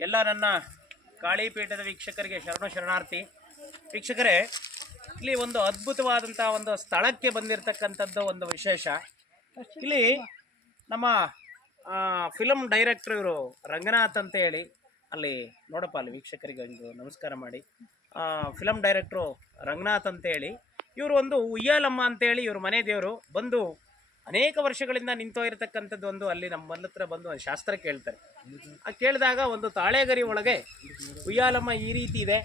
ಎಲ್ಲ ನನ್ನ ಕಾಳಿಪೀಠದ ವೀಕ್ಷಕರಿಗೆ ಶರಣಾರ್ಥಿ. ವೀಕ್ಷಕರೇ, ಇಲ್ಲಿ ಒಂದು ಅದ್ಭುತವಾದಂಥ ಒಂದು ಸ್ಥಳಕ್ಕೆ ಬಂದಿರತಕ್ಕಂಥದ್ದು ಒಂದು ವಿಶೇಷ. ಇಲ್ಲಿ ನಮ್ಮ ಫಿಲಮ್ ಡೈರೆಕ್ಟರ್ ಇವರು ರಂಗನಾಥ್ ಅಂತ ಹೇಳಿ, ಅಲ್ಲಿ ನೋಡಪ್ಪ ಅಲ್ಲಿ ವೀಕ್ಷಕರಿಗೆ ಒಂದು ನಮಸ್ಕಾರ ಮಾಡಿ. ಫಿಲಮ್ ಡೈರೆಕ್ಟ್ರು ರಂಗನಾಥ್ ಅಂತೇಳಿ ಇವರು ಒಂದು ಉಯ್ಯಾಲಮ್ಮ ಅಂತೇಳಿ ಇವ್ರ ಮನೆ ದೇವರು ಬಂದು ಅನೇಕ ವರ್ಷಗಳಿಂದ ನಿಂತೋಗಿರ್ತಕ್ಕಂಥದ್ದು ಒಂದು ಅಲ್ಲಿ ನಮ್ಮ ಹತ್ರ ಬಂದು ಒಂದು ಶಾಸ್ತ್ರ ಕೇಳ್ತಾರೆ. ಕೇಳಿದಾಗ ಒಂದು ತಾಳೆಗರಿ ಒಳಗೆ ಉಯ್ಯಾಲಮ್ಮ ಈ ರೀತಿ ಇದೆ,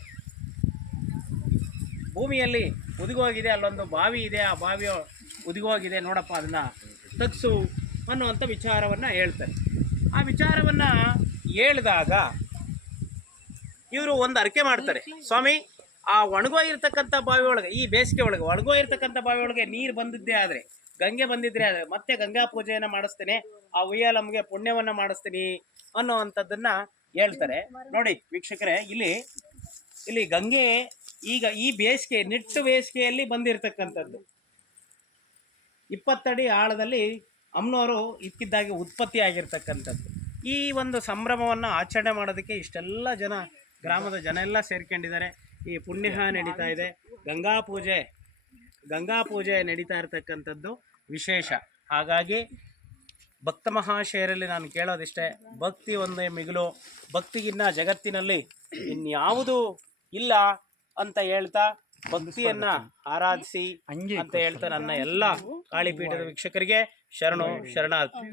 ಭೂಮಿಯಲ್ಲಿ ಉದುಗೋಗಿದೆ, ಅಲ್ಲೊಂದು ಬಾವಿ ಇದೆ, ಆ ಬಾವಿಯ ಉದುಗೋಗಿದೆ, ನೋಡಪ್ಪ ಅದನ್ನು ತಗ್ಸು ಅನ್ನುವಂಥ ವಿಚಾರವನ್ನು ಹೇಳ್ತಾರೆ. ಆ ವಿಚಾರವನ್ನು ಹೇಳಿದಾಗ ಇವರು ಒಂದು ಅರಿಕೆ ಮಾಡ್ತಾರೆ, ಸ್ವಾಮಿ ಆ ಒಣಗೋಗಿರ್ತಕ್ಕಂಥ ಬಾವಿ ಒಳಗೆ, ಈ ಬೇಸಿಗೆ ಒಳಗೆ ಒಣಗೋಗಿರ್ತಕ್ಕಂಥ ಬಾವಿ ಒಳಗೆ ನೀರು ಬಂದಿದ್ದೇ ಆದರೆ, ಗಂಗೆ ಬಂದಿದ್ರೆ ಆದರೆ ಮತ್ತೆ ಗಂಗಾ ಪೂಜೆಯನ್ನು ಮಾಡಿಸ್ತೇನೆ, ಆ ಉಯ್ಯಾಲಮ್ಮಗೆ ಪುಣ್ಯವನ್ನು ಮಾಡಿಸ್ತೀನಿ ಅನ್ನೋವಂಥದ್ದನ್ನು ಹೇಳ್ತಾರೆ. ನೋಡಿ ವೀಕ್ಷಕರೇ, ಇಲ್ಲಿ ಗಂಗೆ ಈಗ ಈ ಬೇಸಿಗೆ ನೆಟ್ಟು ಬೇಸಿಗೆಯಲ್ಲಿ ಬಂದಿರತಕ್ಕಂಥದ್ದು 20 ಅಡಿ ಆಳದಲ್ಲಿ ಅಮ್ಮನವರು ಇಕ್ಕಿದ್ದಾಗೆ ಉತ್ಪತ್ತಿ ಆಗಿರ್ತಕ್ಕಂಥದ್ದು. ಈ ಒಂದು ಸಂಭ್ರಮವನ್ನು ಆಚರಣೆ ಮಾಡೋದಕ್ಕೆ ಇಷ್ಟೆಲ್ಲ ಜನ, ಗ್ರಾಮದ ಜನ ಎಲ್ಲ ಸೇರ್ಕೊಂಡಿದ್ದಾರೆ. ಈ ಪುಣ್ಯ ನಡೀತಾ ಇದೆ, ಗಂಗಾ ಪೂಜೆ ನಡೀತಾ ಇರತಕ್ಕಂಥದ್ದು ವಿಶೇಷ. ಹಾಗಾಗಿ ಭಕ್ತ ಮಹಾಶಯರಲ್ಲಿ ನಾನು ಕೇಳೋದಿಷ್ಟೇ, ಭಕ್ತಿ ಒಂದೇ ಮಿಗಿಲು, ಭಕ್ತಿಗಿನ್ನ ಜಗತ್ತಿನಲ್ಲಿ ಇನ್ಯಾವುದೂ ಇಲ್ಲ ಅಂತ ಹೇಳ್ತಾ ಭಕ್ತಿಯನ್ನ ಆರಾಧಿಸಿ ಅಂತ ಹೇಳ್ತಾ ನನ್ನ ಎಲ್ಲ ಕಾಳಿಪೀಠದ ವೀಕ್ಷಕರಿಗೆ ಶರಣಾರ್ಥಿ.